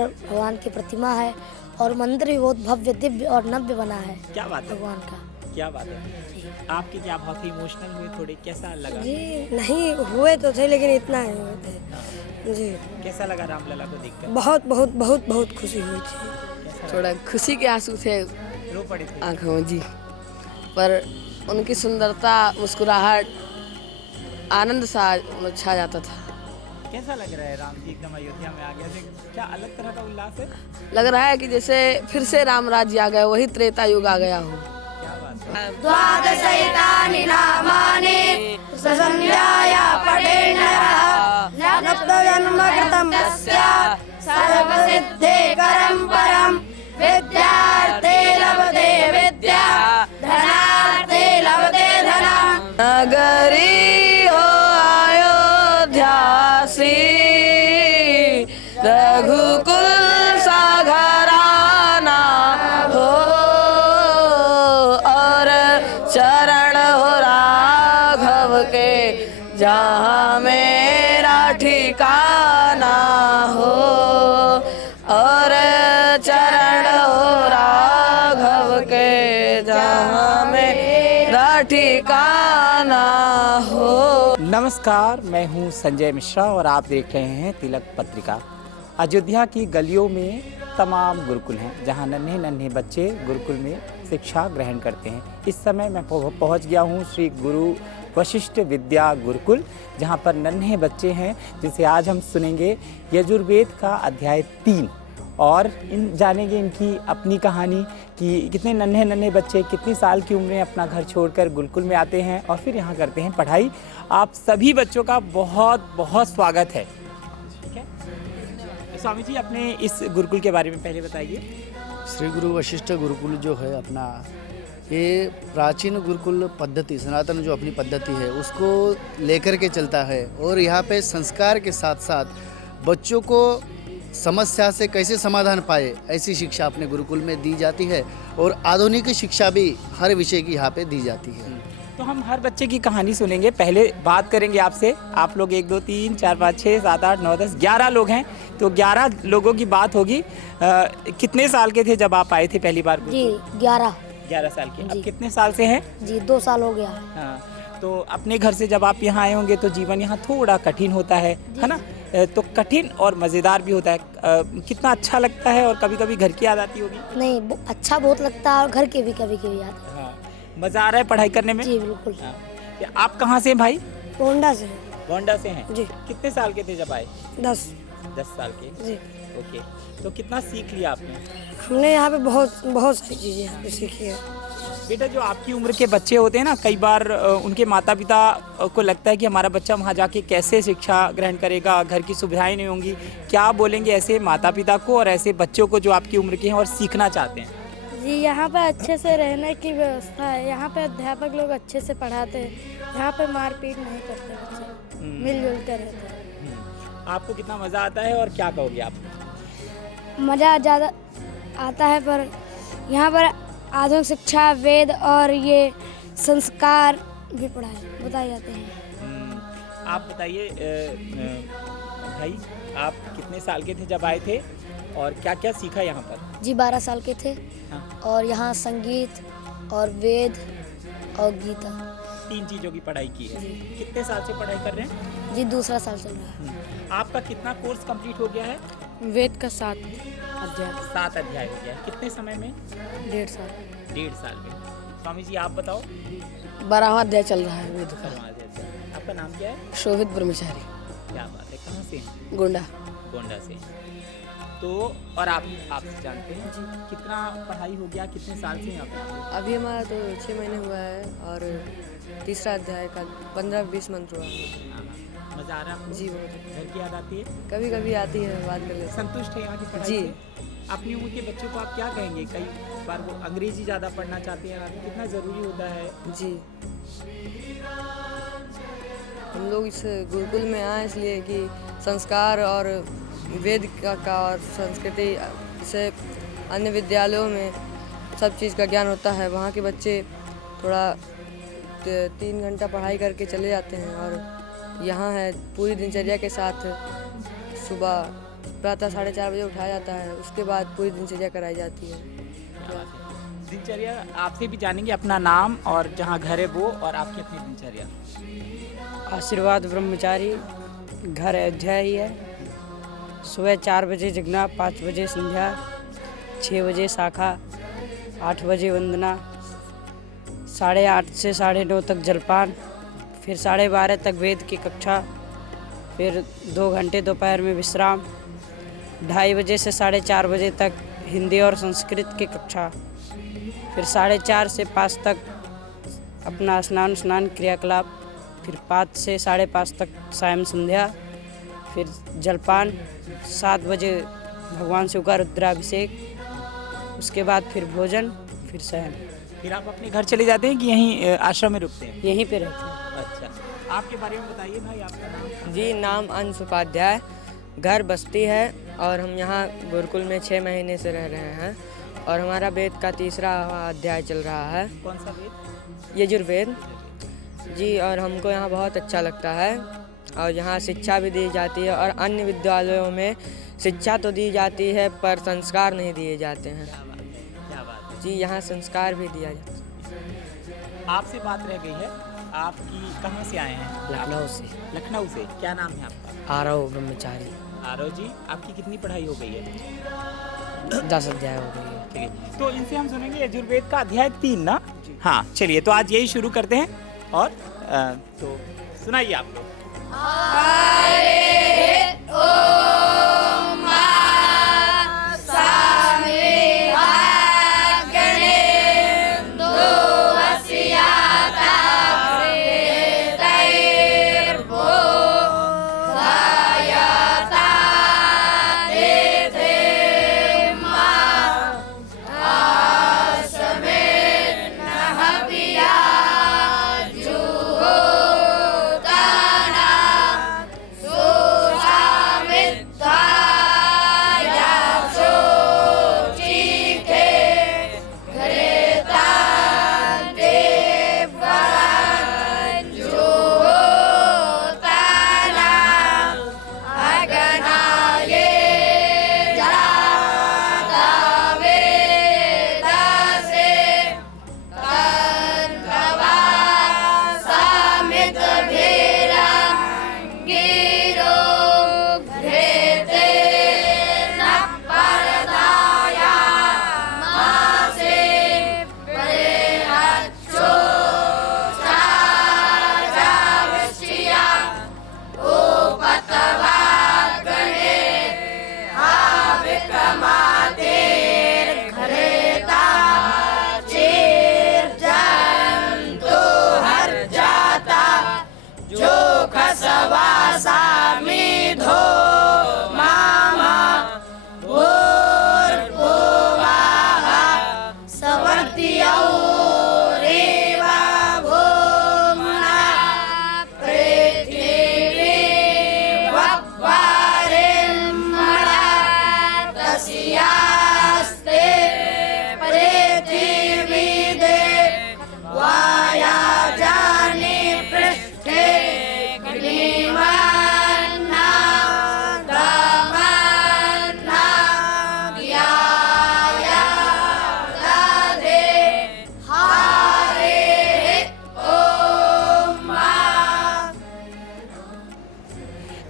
सुंदर भगवान की प्रतिमा है और मंदिर भी बहुत भव्य दिव्य और नव्य बना है। क्या बात है, भगवान का। क्या बात है। आपके क्या बहुत ही इमोशनल हुए थोड़े, कैसा लगा? जी नहीं हुए तो थे लेकिन इतना नहीं हुए थे जी। कैसा लगा रामलला को देखकर? बहुत बहुत बहुत बहुत खुशी हुई थी। कैसा थोड़ा खुशी के आंसू थे लगा? रो पड़े थे? आंखों में जी, पर उनकी सुंदरता, मुस्कुराहट, आनंद सा छा जाता था। कैसा लग रहा है राम जी एकदम अयोध्या में आ गया थे? क्या अलग तरह का उल्लास है? लग रहा है कि जैसे फिर से राम राज्य आ गया, वही त्रेता युग आ गया हो। क्या बात है। द्वादशैतानि नामानि ससंध्याया पठेन्नरः सप्तजन्मकृतं तस्य सर्वसिद्धिकरं परं विद्यार्थे लभते विद्या धनार्थे लभते धनम्। नगरी हो अयोध्या सी, रघुकुल सा घराना हो, और चरण हो राघव के जहाँ मेरा ठिकाना हो, और चरण हो राघव के जहाँ मेरा ठिकाना हो। नमस्कार, मैं हूं संजय मिश्रा और आप देख रहे हैं तिलक पत्रिका। अयोध्या की गलियों में तमाम गुरुकुल हैं जहां नन्हे नन्हे बच्चे गुरुकुल में शिक्षा ग्रहण करते हैं। इस समय मैं पहुंच गया हूं श्री गुरु वशिष्ठ विद्या गुरुकुल, जहां पर नन्हे बच्चे हैं जिनसे आज हम सुनेंगे यजुर्वेद का अध्याय 3 और जानेंगे इनकी अपनी कहानी कि कितने नन्हे नन्हे बच्चे कितनी साल की उम्र में अपना घर छोड़कर गुरुकुल में आते हैं और फिर यहाँ करते हैं पढ़ाई। आप सभी बच्चों का बहुत बहुत स्वागत है। ठीक है स्वामी जी, अपने इस गुरुकुल के बारे में पहले बताइए। श्री गुरु वशिष्ठ गुरुकुल जो है अपना, ये प्राचीन गुरुकुल पद्धति, सनातन जो अपनी पद्धति है उसको लेकर के चलता है और यहाँ पे संस्कार के साथ साथ बच्चों को समस्या से कैसे समाधान पाए ऐसी शिक्षा अपने गुरुकुल में दी जाती है और आधुनिक शिक्षा भी हर विषय की यहाँ पे दी जाती है। तो हम हर बच्चे की कहानी सुनेंगे। पहले बात करेंगे आपसे। आप लोग 1 2 3 4 5 6 7 8 9 10 11 लोग हैं, तो 11 लोगों की बात होगी। कितने साल के थे जब आप आए थे पहली बार? जी 11 साल के। अब कितने साल से हैं? जी 2 साल हो गया। हाँ, तो अपने घर से जब आप यहाँ आए होंगे तो जीवन यहाँ थोड़ा कठिन होता है ना? तो कठिन और मज़ेदार भी होता है। कितना अच्छा लगता है और कभी कभी घर की याद आती होगी? नहीं अच्छा बहुत लगता है और घर के भी कभी कभी याद। हाँ, मज़ा आ रहा है पढ़ाई करने में? जी बिल्कुल। हाँ। आप कहाँ से हैं भाई? गोंडा से। गोंडा से हैं? जी। कितने साल के थे जब आए? 10 साल के। जी। ओके, तो कितना सीख लिया आपने? हमने यहाँ पे बहुत बहुत सारी चीज़ें यहाँ पे सीखी है। बेटा, जो आपकी उम्र के बच्चे होते हैं ना, कई बार उनके माता पिता को लगता है कि हमारा बच्चा वहाँ जाके कैसे शिक्षा ग्रहण करेगा, घर की सुविधाएं नहीं होंगी। क्या बोलेंगे ऐसे माता पिता को और ऐसे बच्चों को जो आपकी उम्र के हैं और सीखना चाहते हैं? जी, यहाँ पे अच्छे से रहने की व्यवस्था है। यहाँ पे अध्यापक लोग अच्छे से पढ़ाते हैं। यहाँ पे मारपीट नहीं करते बच्चे, मिलजुल कर रहते हैं। आपको कितना मज़ा आता है और क्या कहोगे आप? मज़ा ज़्यादा आता है, पर यहाँ पर आधुनिक शिक्षा, वेद और ये संस्कार भी बताए जाते हैं। आप बताइए भाई, आप कितने साल के थे जब आए थे और क्या क्या सीखा यहाँ पर? जी 12 साल के थे। हाँ। और यहाँ संगीत और वेद और गीता 3 चीज़ों की पढ़ाई की है। कितने साल से पढ़ाई कर रहे हैं? जी 2रा साल चल रहा है। आपका कितना कोर्स कंप्लीट हो गया है? वेद का 7 अध्याय। 7 अध्याय हो गया है। कितने समय में? 1.5 साल। 1.5 साल में। स्वामी जी आप बताओ। 12वां अध्याय चल रहा है वेद का। आपका नाम क्या है? शोभित ब्रह्मचारी। क्या बात है, कहाँ से हैं? गोंडा। गोंडा से। तो और आप जानते हैं जी कितना पढ़ाई हो गया, कितने साल से यहाँ पे? अभी हमारा तो 6 महीने हुआ है और 3रा अध्याय का 15-20 मंत्र हुआ है। मज़ा आ रहा है आपको? जी बहुत। घर की याद आती है? कभी कभी आती है, बात कर लेते हैं। संतुष्ट है यहाँ की पढ़ाई जी। से? अपनी उम्र के बच्चों को आप क्या कहेंगे? कई बार वो अंग्रेजी ज़्यादा पढ़ना चाहते हैं, कितना ज़रूरी होता है? जी, हम लोग इस गुरुकुल में आए इसलिए कि संस्कार और वेद का और संस्कृति से अन्य विद्यालयों में सब चीज़ का ज्ञान होता है। वहाँ के बच्चे थोड़ा 3 घंटा पढ़ाई करके चले जाते हैं और यहाँ है पूरी दिनचर्या के साथ सुबह प्रातः 4:30 बजे उठाया जाता है। उसके बाद पूरी दिनचर्या कराई जाती है। दिनचर्या आपसे भी जानेंगे, अपना नाम और जहाँ घर है वो और आपकी अपनी दिनचर्या। आशीर्वाद ब्रह्मचारी, घर अयोध्या ही है। सुबह 4 बजे जगना, 5 बजे संध्या, 6 बजे शाखा, 8 बजे वंदना, 8:30 से 9:30 तक जलपान, फिर 12:30 तक वेद की कक्षा, फिर 2 घंटे दोपहर में विश्राम, 2:30 बजे से 4:30 बजे तक हिंदी और संस्कृत की कक्षा, फिर 4:30 से 5 तक अपना स्नान क्रियाकलाप, फिर 5 से 5:30 तक सायं संध्या, फिर जलपान, 7 बजे भगवान शिव का रुद्राभिषेक, उसके बाद फिर भोजन, फिर शयन। फिर आप अपने घर चले जाते हैं कि यहीं आश्रम में रुकते हैं? यहीं पे रहते हैं। अच्छा, आपके बारे में बताइए भाई, आपका नाम? जी, नाम अंश उपाध्याय, घर बस्ती है और हम यहाँ गुरुकुल में 6 महीने से रह रहे हैं और हमारा वेद का 3रा अध्याय चल रहा है। कौन सा वेद? यजुर्वेद जी। और हमको यहाँ बहुत अच्छा लगता है और यहाँ शिक्षा भी दी जाती है और अन्य विद्यालयों में शिक्षा तो दी जाती है पर संस्कार नहीं दिए जाते हैं। क्या बात है। जी, यहाँ संस्कार भी दिया जाता है। आपसे बात रह गई है, आपकी कहाँ से आए हैं? लखनऊ से। लखनऊ से। क्या नाम है आपका? आरव ब्रह्मचारी। आरव जी, आपकी कितनी पढ़ाई हो गई है? 10 अध्याय हो गई है। ठीक है, तो इनसे हम सुनेंगे यजुर्वेद का अध्याय 3 ना? हाँ, चलिए तो आज यही शुरू करते हैं और तो सुनाइए आप लोग।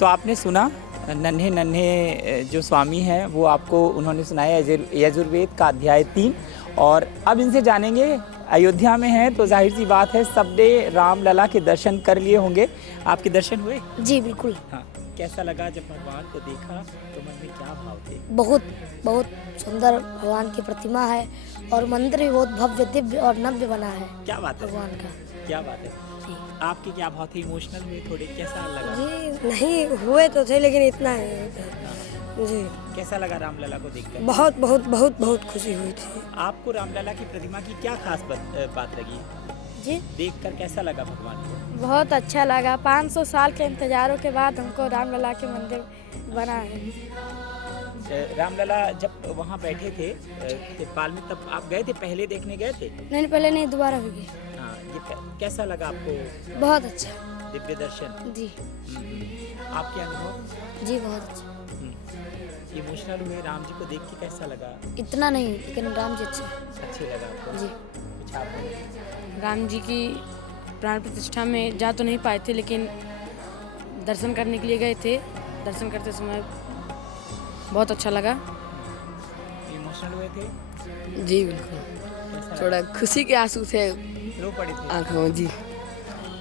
तो आपने सुना, नन्हे नन्हे जो स्वामी हैं वो आपको उन्होंने सुनाया यजुर्वेद का अध्याय 3। और अब इनसे जानेंगे, अयोध्या में हैं तो जाहिर सी बात है सबने रामलला के दर्शन कर लिए होंगे। आपके दर्शन हुए? जी बिल्कुल। हाँ, कैसा लगा जब भगवान को देखा तो मन में क्या भाव थे? बहुत बहुत सुंदर भगवान की प्रतिमा है और मंदिर भी बहुत भव्य, दिव्य और नव्य बना है। क्या बात है भगवान का। क्या बात है। आपके क्या भाव थे? इमोशनल हुए थोड़े? कैसा लगा? जी नहीं हुए तो थे लेकिन इतना है जी। कैसा लगा रामलला को देखकर? बहुत बहुत बहुत बहुत खुशी हुई थी। आपको रामलला की प्रतिमा की क्या खास बात लगी? जी देखकर कैसा लगा भगवान को? बहुत अच्छा लगा। 500 साल के इंतजारों के बाद हमको रामलला के मंदिर बना है। रामलला जब वहाँ बैठे थे तिरपाल में, तब आप गए थे? पहले देखने गए थे? नहीं पहले नहीं, दोबारा भी गए। हाँ, ये कैसा लगा आपको? बहुत अच्छा। दिव्य दर्शन। जी आपके अनुभव? जी बहुत अच्छा। इमोशनल हुए राम जी को देख के, कैसा लगा? इतना नहीं, लेकिन राम जी अच्छे लगा आपको? जी। कुछ आप बोलिए। राम जी की प्राण प्रतिष्ठा में जा तो नहीं पाए थे, लेकिन दर्शन करने के लिए गए थे। दर्शन करते समय बहुत अच्छा लगा। इमोशनल हुए थे? जी बिल्कुल, कैसा थोड़ा खुशी के आंसू थे लगा? रो पड़ी थी? आँखों में जी,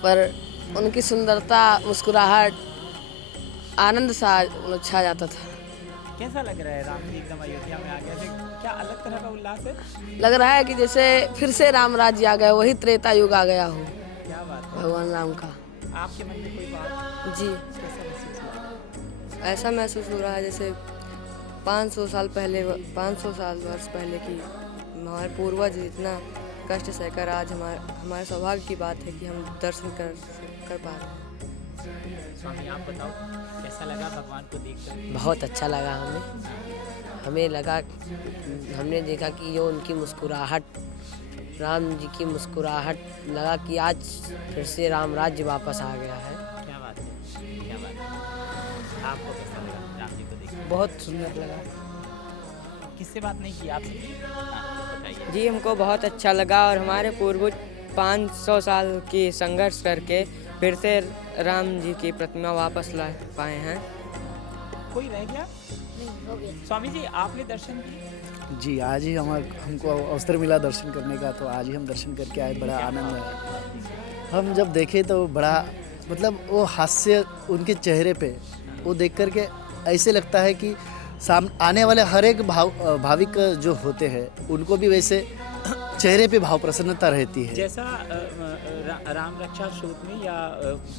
पर उनकी सुंदरता, मुस्कुराहट, आनंद सा छा जाता था। कैसा लग रहा है राम जी एकदम अयोध्या में आ गया थे? क्या अलग तरह का उल्लास है? लग रहा है कि जैसे फिर से राम राज्य आ गया, वही त्रेता युग आ गया हो क्या बात है। भगवान राम का। आपके मन में कोई बात जी, कैसा महसूस हुआ? ऐसा महसूस हो रहा है जैसे 500 साल वर्ष पहले की हमारे पूर्वज इतना कष्ट सहकर आज हमारे सौभाग्य की बात है कि हम दर्शन कर पा रहे हैं। स्वामी आप बताओ, कैसा लगा भगवान को देखकर? बहुत अच्छा लगा हमें लगा, हमने देखा कि जो उनकी मुस्कुराहट, राम जी की मुस्कुराहट, लगा कि आज फिर से राम राज्य वापस आ गया है। क्या बात है, क्या बात है। आपको कैसा लगा राम जी को देखकर? बहुत सुंदर लगा किससे बात नहीं की आपसे की? हाँ, बताइए। जी, हमको बहुत अच्छा लगा और हमारे पूर्वज 500 साल की संघर्ष करके फिर से राम जी की प्रतिमा वापस ला पाए हैं। कोई रह गया? नहीं हो गया। स्वामी जी आपने दर्शन किए? जी, आज ही हमको अवसर मिला दर्शन करने का, तो आज ही हम दर्शन करके आए। बड़ा आनंद है। हम जब देखे तो बड़ा, मतलब वो हास्य उनके चेहरे पे वो देख करके ऐसे लगता है कि आने वाले हर एक भाविक जो होते हैं उनको भी वैसे चेहरे पे भाव प्रसन्नता रहती है। जैसा राम रक्षा सूत में या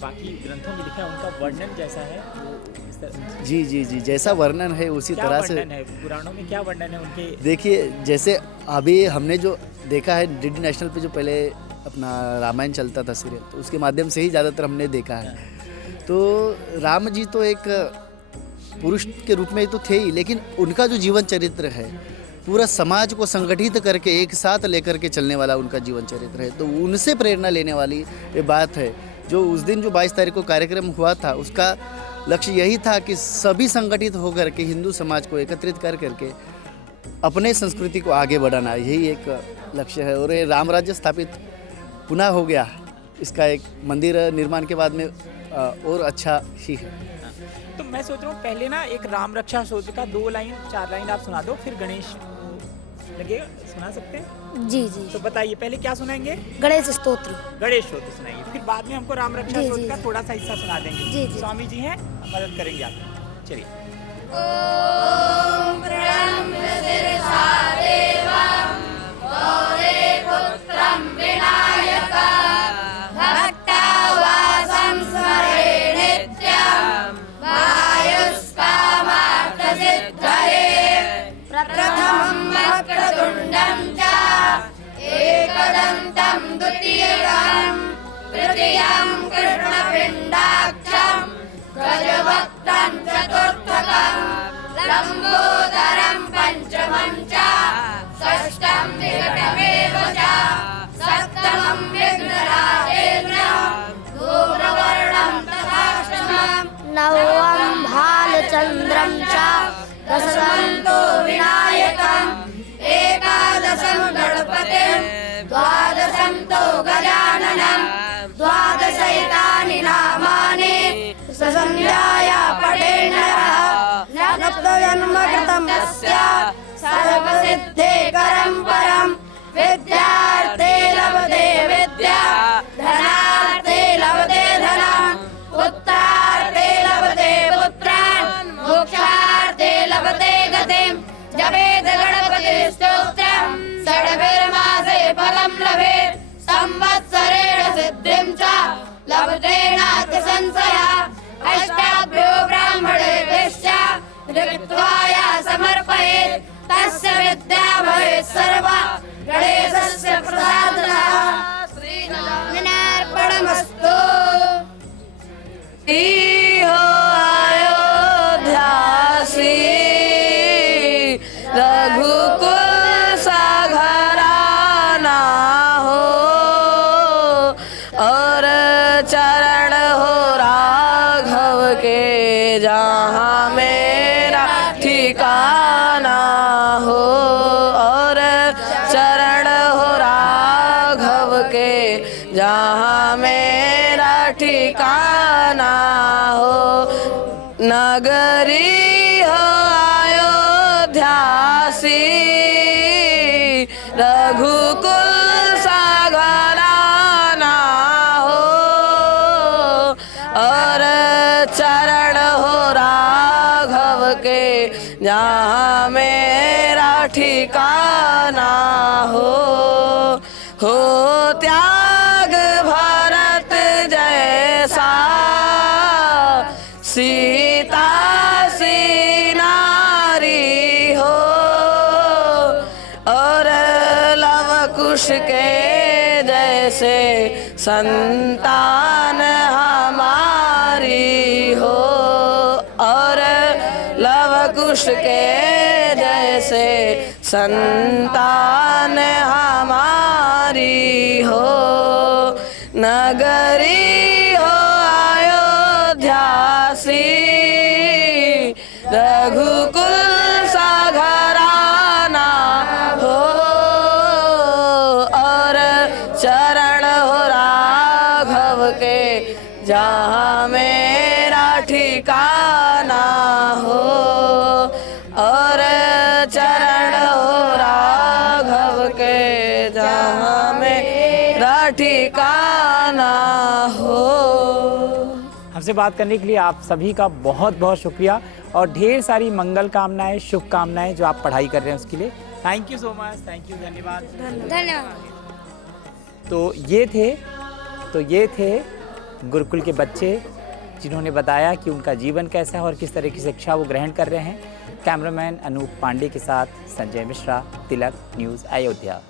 बाकी ग्रंथों में लिखा है, उनका वर्णन जैसा है वो इस तरह। जी जी जी, जैसा वर्णन है उसी क्या तरह से वर्णन है पुराणों में? क्या वर्णन है उनके? देखिए, जैसे अभी हमने जो देखा है डीडी नेशनल पे, जो पहले अपना रामायण चलता था सीरियल, तो उसके माध्यम से ही ज़्यादातर हमने देखा है। तो राम जी तो एक पुरुष के रूप में तो थे ही, लेकिन उनका जो जीवन चरित्र है पूरा समाज को संगठित करके एक साथ लेकर के चलने वाला उनका जीवन चरित्र है। तो उनसे प्रेरणा लेने वाली ये बात है। जो उस दिन जो 22 तारीख को कार्यक्रम हुआ था, उसका लक्ष्य यही था कि सभी संगठित होकर के हिंदू समाज को एकत्रित कर करके अपने संस्कृति को आगे बढ़ाना, यही एक लक्ष्य है। और ये राम राज्य स्थापित पुनः हो गया, इसका एक मंदिर निर्माण के बाद में और अच्छा ही है। तो मैं सोच रहा हूँ पहले ना एक राम रक्षा स्तोत्र का 2 लाइन 4 लाइन आप सुना दो, फिर गणेश लगेगा, सुना सकते हैं? जी जी। तो बताइए पहले क्या सुनाएंगे? गणेश स्तोत्र। गणेश स्तोत्र सुनाइए, फिर बाद में हमको राम रक्षा जी, स्तोत्र जी, का जी। थोड़ा सा हिस्सा सुना देंगे। जी, जी। स्वामी जी हैं, मदद करेंगे आप। चलिए। नवम भालचंद्रम च दशमंतो विनायकम एकादशम गणपतिम द्वादशम तो गजाननम द्वादशैतानि नामानि ससंध्याया पठेन सप्तजन्मकृतं तस्य सर्वसिद्धिकरं परं विद्यार्थे लभते विद्या धनार्थे लभते धनम् पुत्रार्थे लभते पुत्रान् मोक्षार्थे लभते गतिं जपेत गणपति स्तोत्रं षड्भिर्मासे फलं लभेत् संवत्सरेण सिद्धिं च लभते नास्ति संशयः अष्टाभ्यो ब्राह्मणेभ्यश्च ऋत्वा या समर्पयेत् तस्य विद्या भवेत् सर्वा गणेशस्य प्रसादतः श्रीनारायणार्पणमस्तु। रघुकुल साघराना हो और चरण हो राघव के, जहाँ मेरा ठिकाना ठिकाना हो। नगरी हो अयोध्या सी, रघुकुल सा घराना हो। और चरण हो राघव के जहाँ मेरा ठिकाना हो। त्याग भरत जैसा, सीता सी नारी हो। और लव कुश के जैसे संतान हमारी हो। और लव कुश के जैसे संतान हमारी हो। नगरी हो अयोध्या सी, रघुकुल सा घराना हो। और चरण हो राघव के जहाँ मेरा ठिकाना हो। और चरण हो राघव के जहाँ मेरा ठिकाना हो। हमसे बात करने के लिए आप सभी का बहुत बहुत शुक्रिया और ढेर सारी मंगल कामनाएं, शुभकामनाएं जो आप पढ़ाई कर रहे हैं उसके लिए। Thank you so much, thank you, धन्यवाद। धन्यवाद। तो ये थे गुरुकुल के बच्चे जिन्होंने बताया कि उनका जीवन कैसा है और किस तरह की शिक्षा वो ग्रहण कर रहे हैं। कैमरामैन अनूप पांडे के साथ संजय मिश्रा, तिलक न्यूज़, अयोध्या।